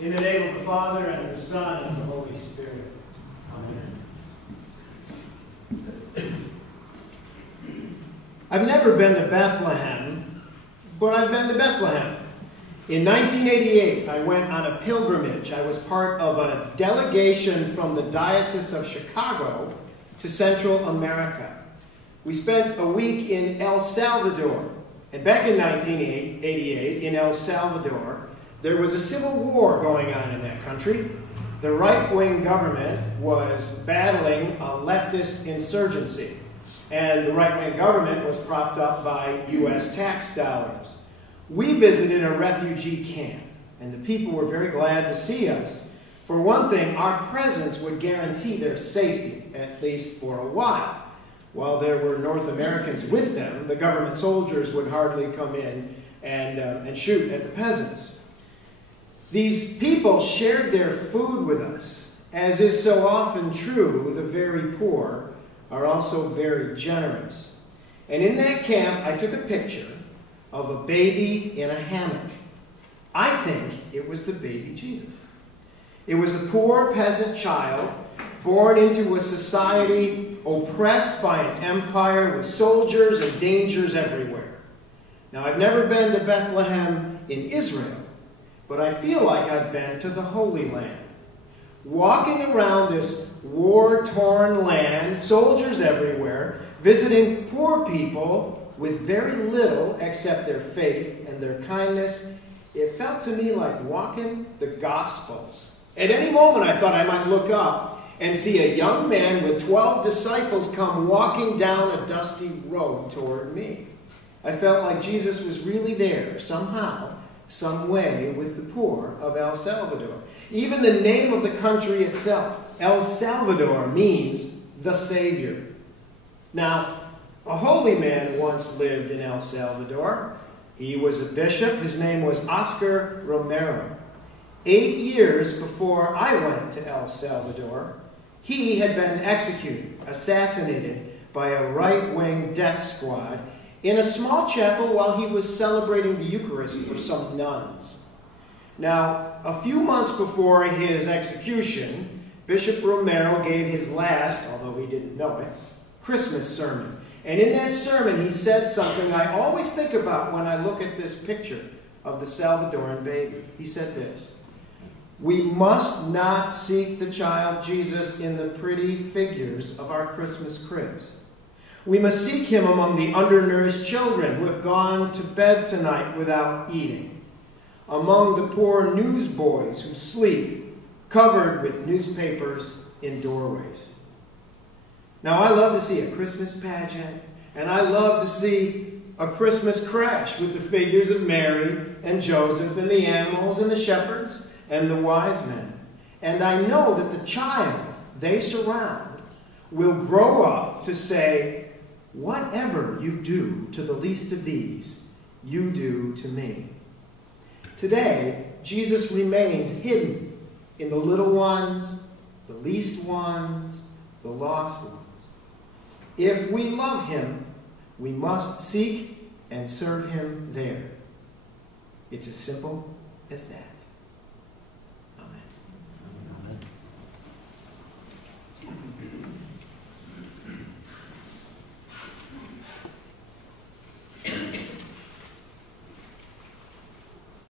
In the name of the Father, and of the Son, and of the Holy Spirit. Amen. I've never been to Bethlehem, but I've been to Bethlehem. In 1988, I went on a pilgrimage. I was part of a delegation from the Diocese of Chicago to Central America. We spent a week in El Salvador. And back in 1988, in El Salvador, there was a civil war going on in that country. The right-wing government was battling a leftist insurgency. And the right-wing government was propped up by U.S. tax dollars. We visited a refugee camp, and the people were very glad to see us. For one thing, our presence would guarantee their safety, at least for a while. While there were North Americans with them, the government soldiers would hardly come in and shoot at the peasants. These people shared their food with us. As is so often true, the very poor are also very generous. And in that camp, I took a picture of a baby in a hammock. I think it was the baby Jesus. It was a poor peasant child born into a society oppressed by an empire with soldiers and dangers everywhere. Now, I've never been to Bethlehem in Israel, but I feel like I've been to the Holy Land. Walking around this war-torn land, soldiers everywhere, visiting poor people with very little except their faith and their kindness, it felt to me like walking the Gospels. At any moment, I thought I might look up and see a young man with 12 disciples come walking down a dusty road toward me. I felt like Jesus was really there, somehow, some way, with the poor of El Salvador. Even the name of the country itself, El Salvador, means the Savior. Now, a holy man once lived in El Salvador. He was a bishop. His name was Oscar Romero. 8 years before I went to El Salvador, he had been executed, assassinated by a right-wing death squad in a small chapel while he was celebrating the Eucharist for some nuns. Now, a few months before his execution, Bishop Romero gave his last, although he didn't know it, Christmas sermon. And in that sermon, he said something I always think about when I look at this picture of the Salvadoran baby. He said this: "We must not seek the child Jesus in the pretty figures of our Christmas cribs. We must seek him among the undernourished children who have gone to bed tonight without eating, among the poor newsboys who sleep covered with newspapers in doorways." Now, I love to see a Christmas pageant, and I love to see a Christmas crash with the figures of Mary and Joseph and the animals and the shepherds and the wise men. And I know that the child they surround will grow up to say, "Whatever you do to the least of these, you do to me." Today, Jesus remains hidden in the little ones, the least ones, the lost ones. If we love him, we must seek and serve him there. It's as simple as that.